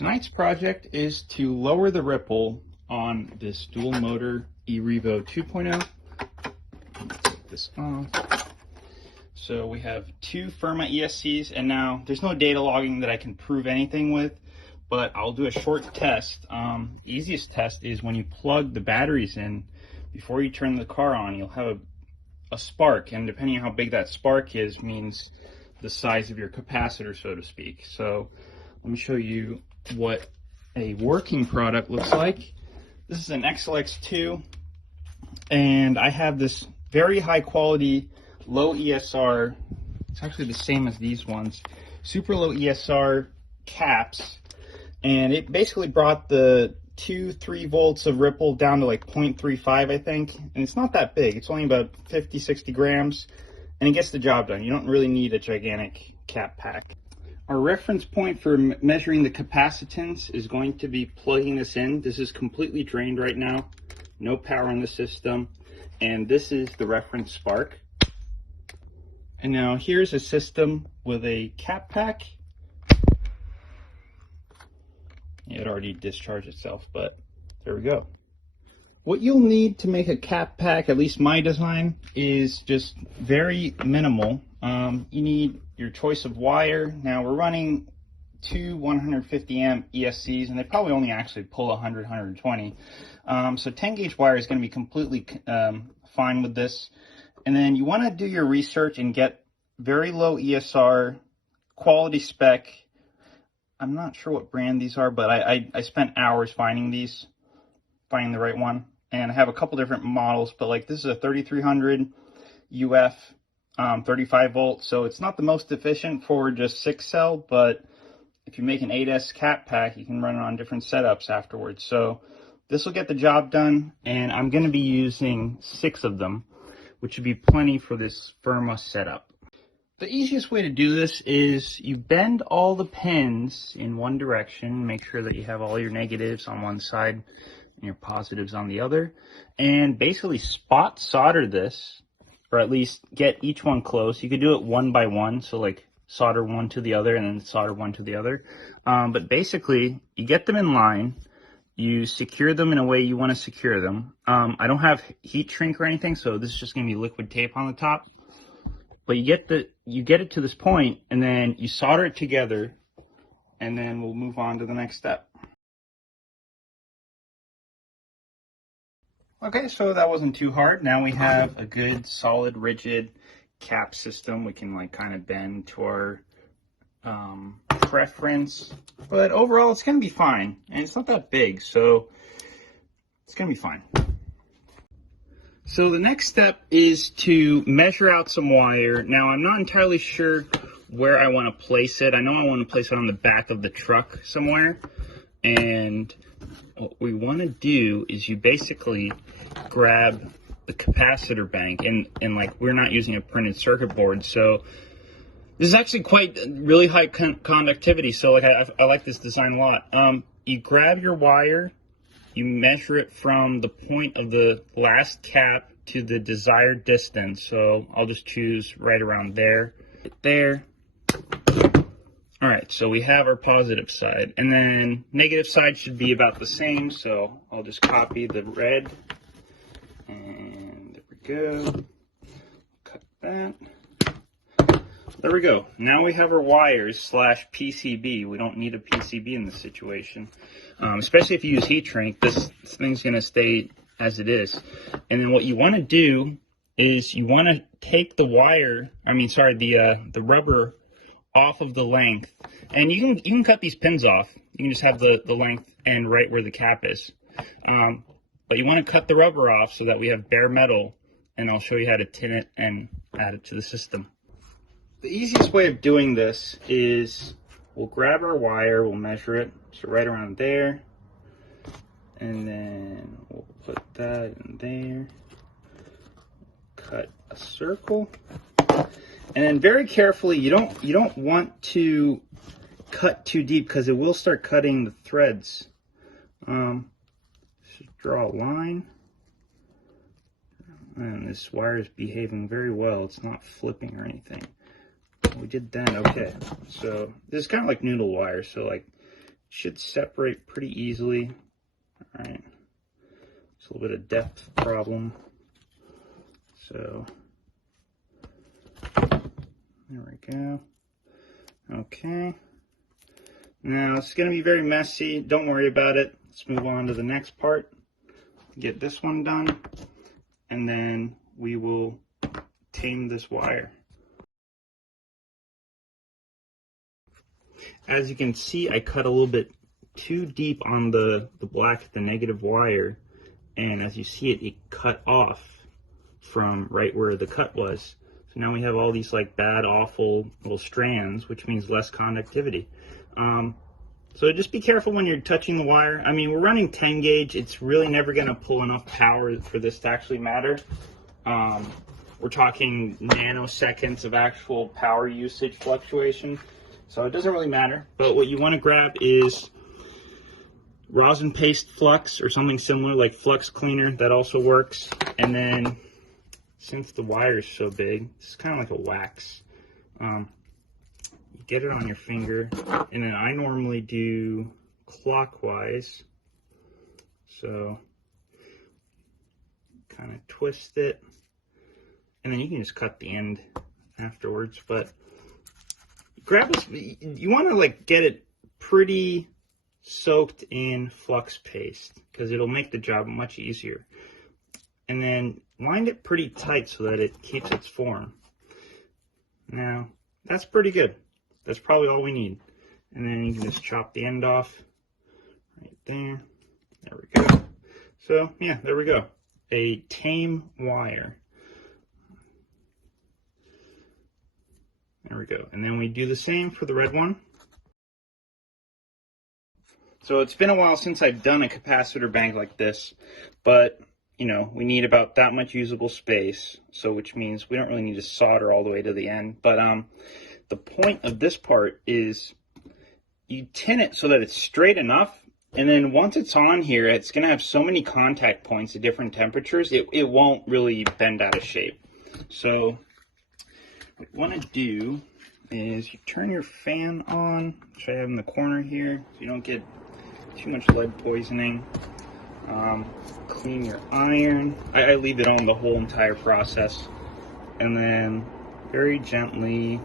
Tonight's project is to lower the ripple on this dual motor eRevo 2.0. Take this off. So we have two Firma ESCs, and now there's no data logging that I can prove anything with, but I'll do a short test. The easiest test is when you plug the batteries in before you turn the car on, you'll have a spark, and depending on how big that spark is means the size of your capacitor, so to speak. So let me show you what a working product looks like. This is an XLX2, and I have this very high quality low ESR. It's actually the same as these ones, super low ESR caps, and it basically brought the 2-3 volts of ripple down to like 0.35, I think, and it's not that big. It's only about 50-60 grams, and it gets the job done. You don't really need a gigantic cap pack. Our reference point for measuring the capacitance is going to be plugging this in. This is completely drained right now, no power in the system, and this is the reference spark. And now here's a system with a cap pack. It already discharged itself, but there we go. What you'll need to make a cap pack, at least my design, is just very minimal. You need your choice of wire. Now we're running two 150 amp ESCs, and they probably only actually pull 100, 120. So 10 gauge wire is going to be completely fine with this. And then you want to do your research and get very low ESR, quality spec. I'm not sure what brand these are, but I spent hours finding the right one. And I have a couple different models, but like this is a 3300 UF 35 volt, so it's not the most efficient for just 6 cell, but if you make an 8S cap pack, you can run it on different setups afterwards. So this will get the job done, and I'm going to be using 6 of them, which would be plenty for this Firma setup. The easiest way to do this is you bend all the pins in one direction, make sure that you have all your negatives on one side and your positives on the other, and basically spot solder this, or at least get each one close. You could do it one by one, so like solder one to the other and then solder one to the other. But basically, you get them in line, you secure them in a way you want to secure them. I don't have heat shrink or anything, so this is just going to be liquid tape on the top. But you get it to this point, and then you solder it together, and then we'll move on to the next step. Okay, so that wasn't too hard. Now we have a good, solid, rigid cap system we can like kind of bend to our preference. But overall, it's going to be fine. And it's not that big, so it's going to be fine. So the next step is to measure out some wire. Now, I'm not entirely sure where I want to place it. I know I want to place it on the back of the truck somewhere. And what we want to do is you basically grab the capacitor bank, and like we're not using a printed circuit board, so this is actually quite really high conductivity, so like I like this design a lot. You grab your wire, you measure it from the point of the last cap to the desired distance, so I'll just choose right around there. All right, so we have our positive side, and then negative side should be about the same, so I'll just copy the red, and there we go, cut that. There we go. Now we have our wires slash PCB. We don't need a PCB in this situation, especially if you use heat shrink. This thing's going to stay as it is. And then what you want to do is you want to take the the rubber off of the length, and you can cut these pins off. You can just have the length end right where the cap is, but you want to cut the rubber off so that we have bare metal, and I'll show you how to tin it and add it to the system. The easiest way of doing this is we'll grab our wire, we'll measure it, so right around there, and then we'll put that in there, cut a circle. And then very carefully, you don't want to cut too deep because it will start cutting the threads. Just draw a line. And this wire is behaving very well. It's not flipping or anything. We did that, okay. So this is kind of like noodle wire. So like should separate pretty easily. All right, it's a little bit of depth problem. So there we go. Okay. Now it's going to be very messy. Don't worry about it. Let's move on to the next part. Get this one done, and then we will tame this wire. As you can see, I cut a little bit too deep on the black, the negative wire, and as you see it cut off from right where the cut was. So now we have all these like bad, awful little strands, which means less conductivity. So just be careful when you're touching the wire. I mean, we're running 10 gauge. It's really never going to pull enough power for this to actually matter. We're talking nanoseconds of actual power usage fluctuation. So it doesn't really matter. But what you want to grab is rosin paste flux or something similar like flux cleaner. That also works. And then since the wire is so big, it's kind of like a wax. You get it on your finger, and then I normally do clockwise. So kind of twist it, and then you can just cut the end afterwards. But grab this, you want to like get it pretty soaked in flux paste because it'll make the job much easier. And then wind it pretty tight so that it keeps its form. Now that's pretty good. That's probably all we need. And then you can just chop the end off right there. There we go. So yeah, there we go. A Tame Wire. There we go. And then we do the same for the red one. So it's been a while since I've done a capacitor bank like this, but you know, we need about that much usable space, so which means we don't really need to solder all the way to the end. But the point of this part is you tin it so that it's straight enough, and then once it's on here, it's going to have so many contact points at different temperatures, it won't really bend out of shape. So what you want to do is you turn your fan on, which I have in the corner here, so you don't get too much lead poisoning. Clean your iron. I leave it on the whole entire process, and then very gently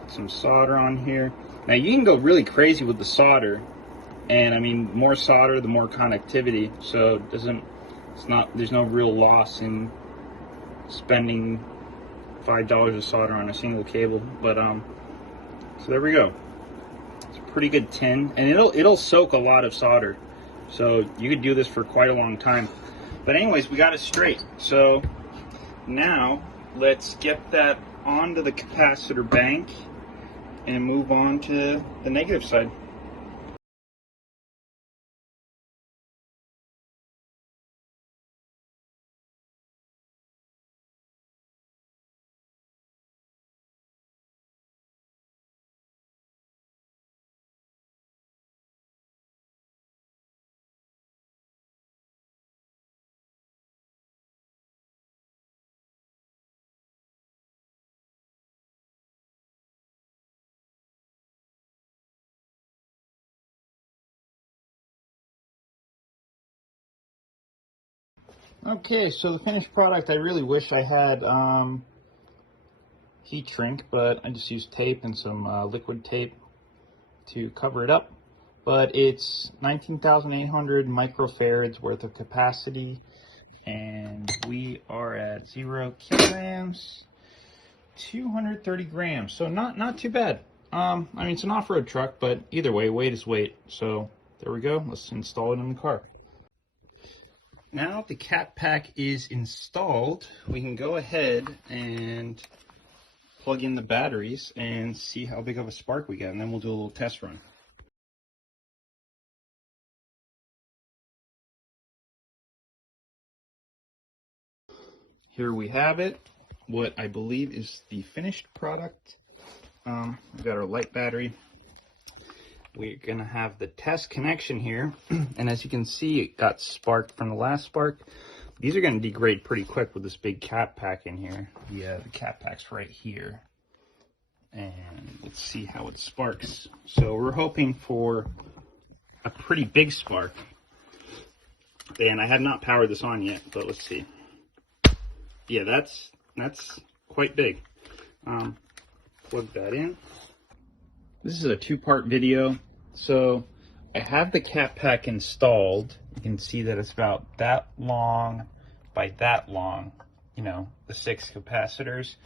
put some solder on here. Now you can go really crazy with the solder, and I mean, more solder the more conductivity, so there's no real loss in spending $5 of solder on a single cable. But so there we go. It's a pretty good tin, and it'll soak a lot of solder. So you could do this for quite a long time. But anyways, we got it straight. So now let's get that onto the capacitor bank and move on to the negative side. Okay, so the finished product, I really wish I had heat shrink, but I just used tape and some liquid tape to cover it up. But it's 19,800 microfarads worth of capacity, and we are at 0 kilograms, 230 grams, so not too bad. I mean, it's an off-road truck, but either way, weight is weight. So there we go. Let's install it in the car. Now the cat pack is installed, we can go ahead and plug in the batteries and see how big of a spark we get, and then we'll do a little test run. Here we have it, what I believe is the finished product. We've got our light battery. We're gonna have the test connection here, and as you can see, it got sparked from the last spark. These are gonna degrade pretty quick with this big cat pack in here. The cat pack's right here, and let's see how it sparks. So we're hoping for a pretty big spark. And I have not powered this on yet, but let's see. Yeah, that's quite big. Plug that in. This is a two-part video. So I have the cap pack installed. You can see that it's about that long by that long, you know, the 6 capacitors.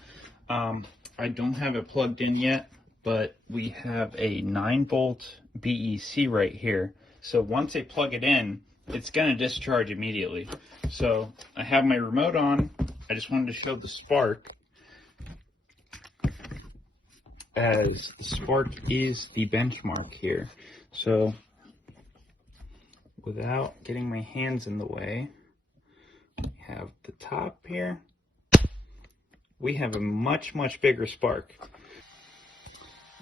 I don't have it plugged in yet, but we have a 9-volt BEC right here. So once I plug it in, it's going to discharge immediately. So I have my remote on. I just wanted to show the spark, as the spark is the benchmark here. So without getting my hands in the way, we have the top here. We have a much bigger spark.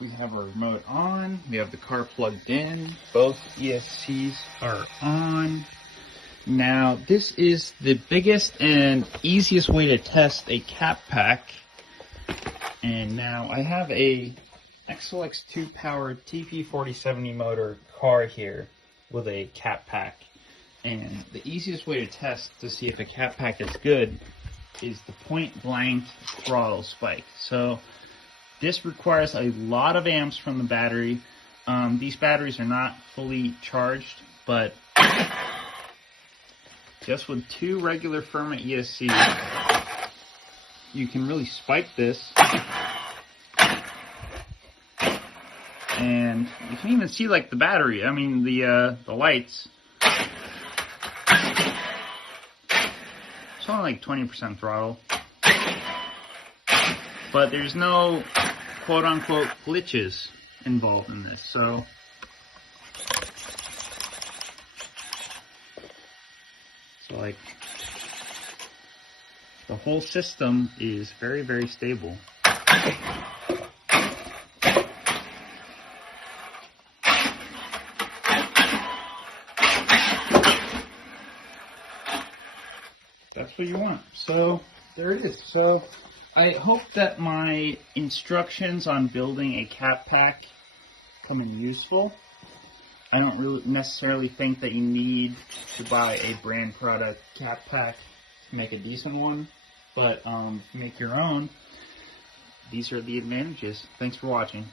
We have our remote on, we have the car plugged in, both ESCs are on. Now, this is the biggest and easiest way to test a cap pack. And now I have a XLX2 powered TP4070 motor car here with a cap pack. And the easiest way to test to see if a cap pack is good is the point blank throttle spike. So this requires a lot of amps from the battery. These batteries are not fully charged, but just with 2 regular Firma ESCs, you can really spike this. And you can even see like the battery, I mean the lights. It's only like 20% throttle. But there's no quote-unquote glitches involved in this. So like the whole system is very stable. That's what you want. So there it is. So I hope that my instructions on building a cap pack come in useful. I don't really necessarily think that you need to buy a brand product cap pack to make a decent one, but make your own. These are the advantages. Thanks for watching.